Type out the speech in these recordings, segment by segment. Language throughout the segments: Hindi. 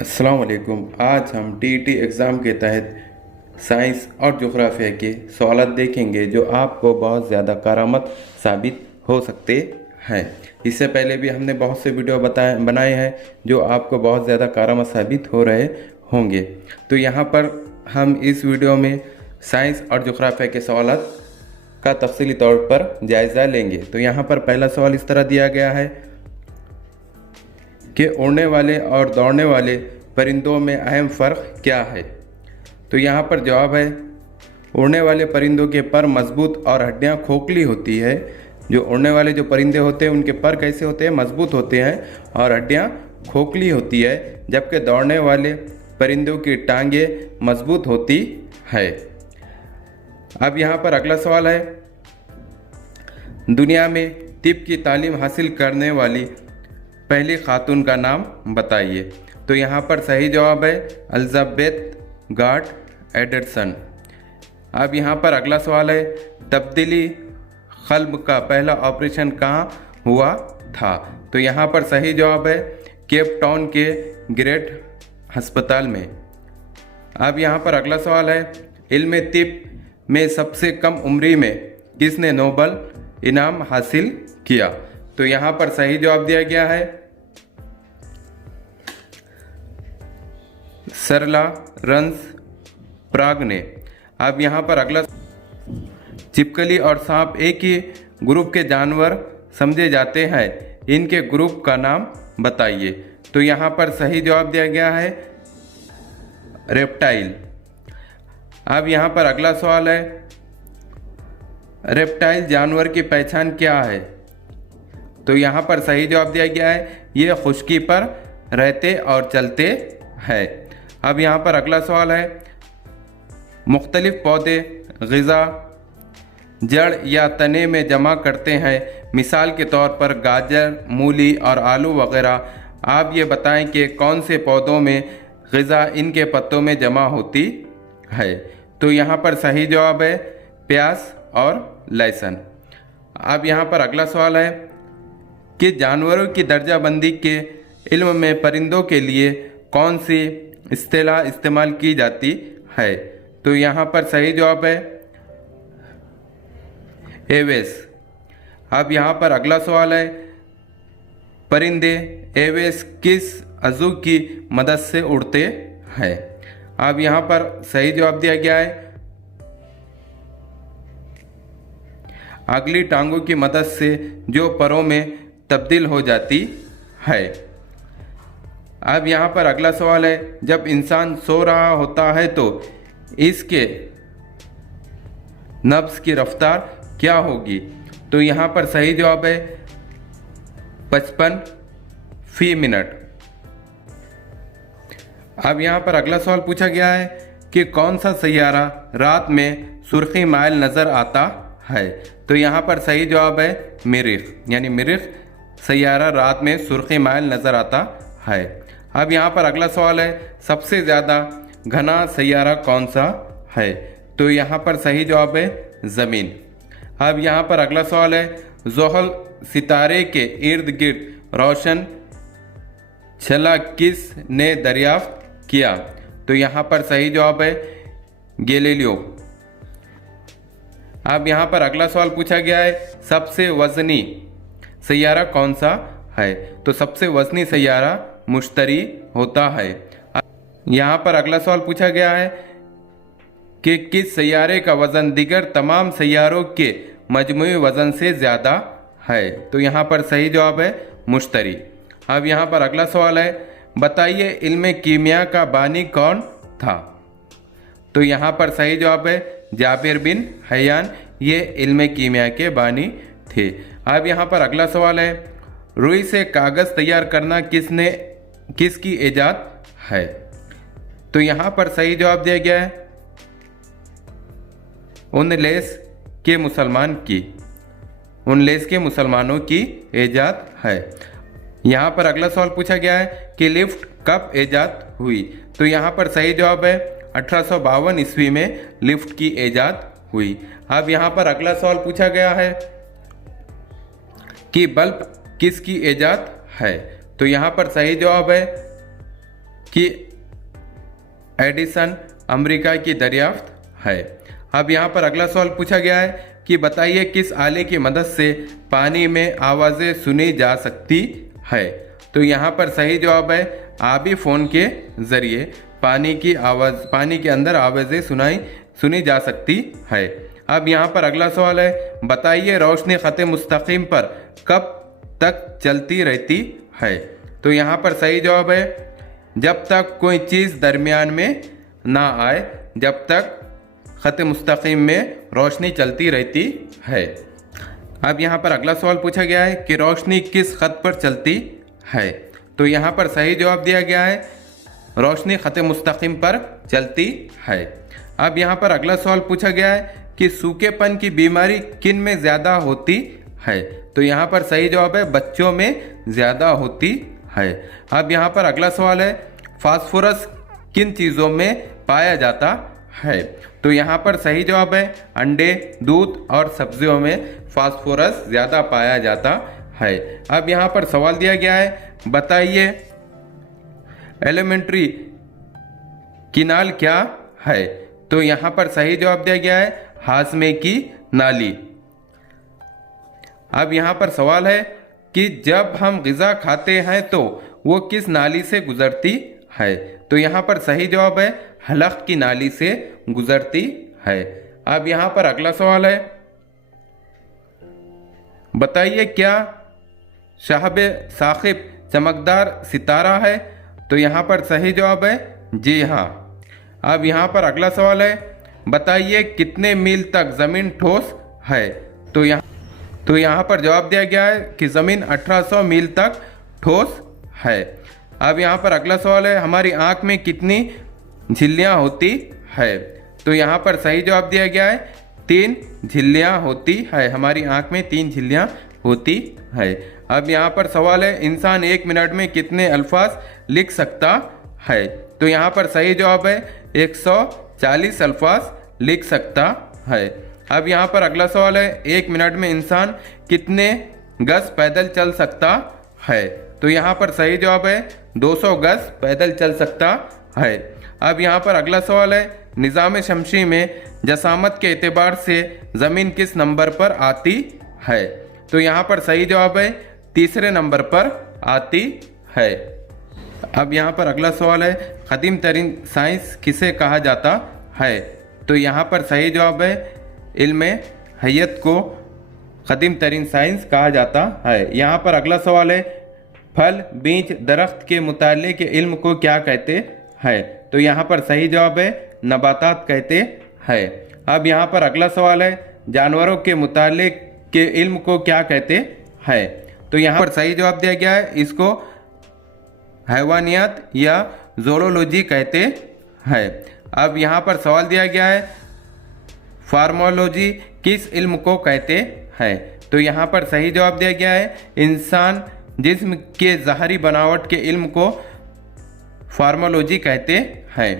अस्सलाम वालेकुम। आज हम टीईटी एग्ज़ाम के तहत साइंस और जोग्राफिया के सवाल देखेंगे जो आपको बहुत ज़्यादा करामत साबित हो सकते हैं। इससे पहले भी हमने बहुत से वीडियो बनाए हैं जो आपको बहुत ज़्यादा करामत साबित हो रहे होंगे। तो यहाँ पर हम इस वीडियो में साइंस और जोग्राफिया के सवाल का तफसीली तौर पर जायज़ा लेंगे। तो यहाँ पर पहला सवाल इस तरह दिया गया है कि उड़ने वाले और दौड़ने वाले परिंदों में अहम फ़र्क क्या है। तो यहाँ पर जवाब है, उड़ने वाले परिंदों के पर मजबूत और हड्डियाँ खोखली होती है। जो उड़ने वाले जो परिंदे होते हैं उनके पर कैसे होते हैं, मजबूत होते हैं और हड्डियाँ खोखली होती है, जबकि दौड़ने वाले परिंदों की टांगें मजबूत होती है। अब यहाँ पर अगला सवाल है, दुनिया में तिब की तालीम हासिल करने वाली पहली खातून का नाम बताइए। तो यहाँ पर सही जवाब है एलिजाबेथ गार्ड एडरसन। अब यहाँ पर अगला सवाल है, तब्दीली क़ल्ब का पहला ऑपरेशन कहाँ हुआ था। तो यहाँ पर सही जवाब है केप टाउन के ग्रेट अस्पताल में। अब यहाँ पर अगला सवाल है, इल्म तिब में सबसे कम उम्री में किसने नोबल इनाम हासिल किया। तो यहाँ पर सही जवाब दिया गया है सरला रंस प्राग ने। अब यहाँ पर अगला, छिपकली और सांप एक ही ग्रुप के जानवर समझे जाते हैं, इनके ग्रुप का नाम बताइए। तो यहाँ पर सही जवाब दिया गया है रेप्टाइल। अब यहाँ पर अगला सवाल है, रेप्टाइल जानवर की पहचान क्या है। तो यहाँ पर सही जवाब दिया गया है ये खुश्की पर रहते और चलते हैं। अब यहाँ पर अगला सवाल है, मुख्तलिफ पौधे ग़िज़ा जड़ या तने में जमा करते हैं, मिसाल के तौर पर गाजर, मूली और आलू वगैरह। आप ये बताएं कि कौन से पौधों में ग़िज़ा इनके पत्तों में जमा होती है। तो यहाँ पर सही जवाब है प्याज और लहसुन। अब यहाँ पर अगला सवाल है कि जानवरों की दर्जाबंदी के इल्म में परिंदों के लिए कौन सी इस्तिलाह इस्तेमाल की जाती है। तो यहाँ पर सही जवाब है एवेस। अब यहाँ पर अगला सवाल है, परिंदे एवेस किस अज़ू की मदद से उड़ते हैं। अब यहाँ पर सही जवाब दिया गया है अगली टांगों की मदद से जो परों में तब्दील हो जाती है। अब यहाँ पर अगला सवाल है, जब इंसान सो रहा होता है तो इसके नब्ज़ की रफ्तार क्या होगी। तो यहाँ पर सही जवाब है 55 फी मिनट। अब यहाँ पर अगला सवाल पूछा गया है कि कौन सा सैयारा रात में सुर्खी माइल नज़र आता है। तो यहाँ पर सही जवाब है मरीख, यानी मरीख सैयारा रात में सुर्खी माइल नज़र आता है। अब यहाँ पर अगला सवाल है, सबसे ज़्यादा घना सैयारा कौन सा है। तो यहाँ पर सही जवाब है ज़मीन। अब यहाँ पर अगला सवाल है, ज़ोहल सितारे के इर्द गिर्द रोशन छला किस ने दरियाफ्त किया। तो यहाँ पर सही जवाब है गैलीलियो। अब यहाँ पर अगला सवाल पूछा गया है, सबसे वज़नी सैयारा कौन सा है। तो सबसे वज़नी सैयारा मुश्तरी होता है। यहाँ पर अगला सवाल पूछा गया है कि किस सैयारे का वज़न दीगर तमाम सैयारों के मजमूई वज़न से ज़्यादा है। तो यहाँ पर सही जवाब है मुश्तरी। अब यहाँ पर अगला सवाल है, बताइए इल्म कीमिया का बानी कौन था। तो यहाँ पर सही जवाब है जाबिर बिन हयान, ये इल्म कीमिया के बानी थे। अब यहाँ पर अगला सवाल है, रुई से कागज़ तैयार करना किसकी ईजाद है। तो यहाँ पर सही जवाब दिया गया है उनलेस के मुसलमानों की ईजाद है। यहाँ पर अगला सवाल पूछा गया है कि लिफ्ट कब ईजाद हुई। तो यहाँ पर सही जवाब है 1852 ईस्वी में लिफ्ट की ईजाद हुई। अब यहाँ पर अगला सवाल पूछा गया है कि बल्ब किसकी ईजाद है। तो यहाँ पर सही जवाब है कि एडिसन अमेरिका की दरियाफ्त है। अब यहाँ पर अगला सवाल पूछा गया है कि बताइए किस आले की मदद से पानी में आवाज़ें सुनी जा सकती है। तो यहाँ पर सही जवाब है आबी फ़ोन के ज़रिए पानी के अंदर आवाज़ें सुनी जा सकती है। अब यहाँ पर अगला सवाल है बताइए रोशनी ख़त मुस्तकीम पर कब तक चलती रहती है। तो यहाँ पर सही जवाब है जब तक कोई चीज़ दरमियान में ना आए, जब तक ख़त मुस्तकीम में रोशनी चलती रहती है। अब यहाँ पर अगला सवाल पूछा गया है कि रोशनी किस ख़त पर चलती है। तो यहाँ पर सही जवाब दिया गया है रोशनी ख़त मुस्तकीम पर चलती है। अब यहाँ पर अगला सवाल पूछा गया है कि सूखेपन की बीमारी किन में ज़्यादा होती है। तो यहाँ पर सही जवाब है बच्चों में ज़्यादा होती है। अब यहाँ पर अगला सवाल है फास्फोरस किन चीज़ों में पाया जाता है। तो यहाँ पर सही जवाब है अंडे, दूध और सब्जियों में फास्फोरस ज़्यादा पाया जाता है। अब यहाँ पर सवाल दिया गया है बताइए एलिमेंट्री किनाल क्या है। तो यहाँ पर सही जवाब दिया गया है हाजमे की नाली। अब यहाँ पर सवाल है कि जब हम ग़िज़ा खाते हैं तो वो किस नाली से गुजरती है। तो यहाँ पर सही जवाब है हलक की नाली से गुजरती है। अब यहाँ पर अगला सवाल है बताइए क्या शहब साकिब चमकदार सितारा है। तो यहाँ पर सही जवाब है जी हाँ। अब यहाँ पर अगला सवाल है बताइए कितने मील तक ज़मीन ठोस है। तो यहाँ पर जवाब दिया गया है कि ज़मीन 1800 मील तक ठोस है। अब यहाँ पर अगला सवाल है हमारी आँख में कितनी झिल्लियाँ होती है। तो यहाँ पर सही जवाब दिया गया है 3 झिल्लियाँ होती है। हमारी आँख में 3 झिल्लियाँ होती है। अब यहाँ पर सवाल है इंसान 1 मिनट में कितने अल्फाज लिख सकता है। तो यहाँ पर सही जवाब है 140 अल्फाज लिख सकता है। अब यहाँ पर अगला सवाल है 1 मिनट में इंसान कितने गज पैदल चल सकता है। तो यहाँ पर सही जवाब है 200 गज पैदल चल सकता है। अब यहाँ पर अगला सवाल है निज़ाम शमसी में जसामत के एतबार से ज़मीन किस नंबर पर आती है। तो यहाँ पर सही जवाब है 3रे नंबर पर आती है। अब यहाँ पर अगला सवाल है क़दीम तरीन साइंस किसे कहा जाता है। तो यहाँ पर सही जवाब है इल्म हयत को क़दीम तरीन साइंस कहा जाता है। यहाँ पर अगला सवाल है फल, बीज, दरख्त के मुताल्लिक़ के इल्म को क्या कहते हैं। तो यहाँ पर सही जवाब है नबातात कहते हैं। अब यहाँ पर अगला सवाल है जानवरों के मुताल्लिक़ के इल्म को क्या कहते हैं। तो यहाँ पर सही जवाब दिया गया है इसको हैवानियत या ज़ूलॉजी कहते हैं। अब यहाँ पर सवाल दिया गया है फार्मोलॉजी किस इल्म को कहते हैं। तो यहाँ पर सही जवाब दिया गया है इंसान जिस्म के ज़ाहरी बनावट के इल्म को फार्मोलॉजी कहते हैं।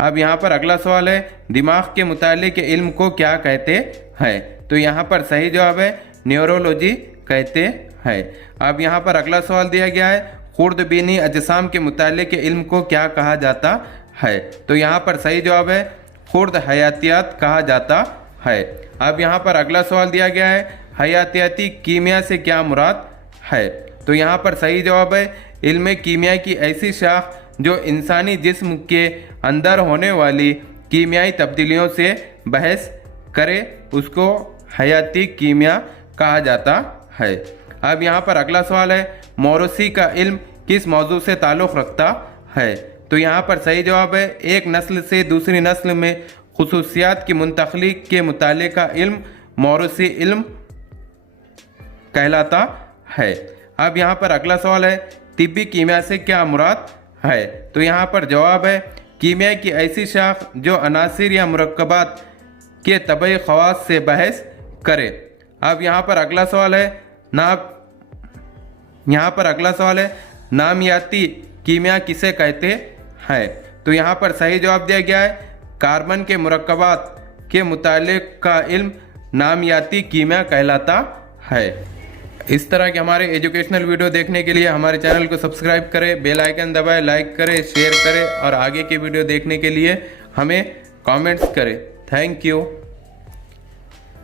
अब यहाँ पर अगला सवाल है दिमाग के मुताल्लिक़ के इल्म को क्या कहते हैं। तो यहाँ पर सही जवाब है न्यूरोलॉजी कहते हैं। अब यहाँ पर अगला सवाल दिया गया है खुर्दबीनी अजसाम के मुताल्लिक़ के इल्म को क्या कहा जाता है। तो यहाँ पर सही जवाब है खुर्द हयातियात कहा जाता है। अब यहाँ पर अगला सवाल दिया गया है हयातियाती कीमिया से क्या मुराद है। तो यहाँ पर सही जवाब है इल्म कीमिया की ऐसी शाख जो इंसानी जिस्म के अंदर होने वाली कीमियाई तब्दीलियों से बहस करे उसको हयाती कीमिया कहा जाता है। अब यहाँ पर अगला सवाल है मौरूसी का इल्म किस मौजू से ताल्लुक़ रखता है। तो यहाँ पर सही जवाब है एक नस्ल से दूसरी नस्ल में खुसूसियात की मुंतकली के मुताल्लिक़ का इल्म मौरूसी इल्म कहलाता है। अब यहाँ पर अगला सवाल है तिब्बी कीमिया से क्या मुराद है। तो यहाँ पर जवाब है कीमिया की ऐसी शाख जो अनासिर या मुरक्कबात के तबई ख़वास से बहस करे। अब यहाँ पर अगला सवाल है नामियाती कीमिया किसे कहते हैं। तो यहाँ पर सही जवाब दिया गया है कार्बन के मुरक्कबात के मुताल्लिक़ का इल्म नामियाती कीमिया कहलाता है। इस तरह के हमारे एजुकेशनल वीडियो देखने के लिए हमारे चैनल को सब्सक्राइब करें, बेल आइकन दबाएं, लाइक करें, शेयर करें और आगे की वीडियो देखने के लिए हमें कमेंट्स करें। Thank you.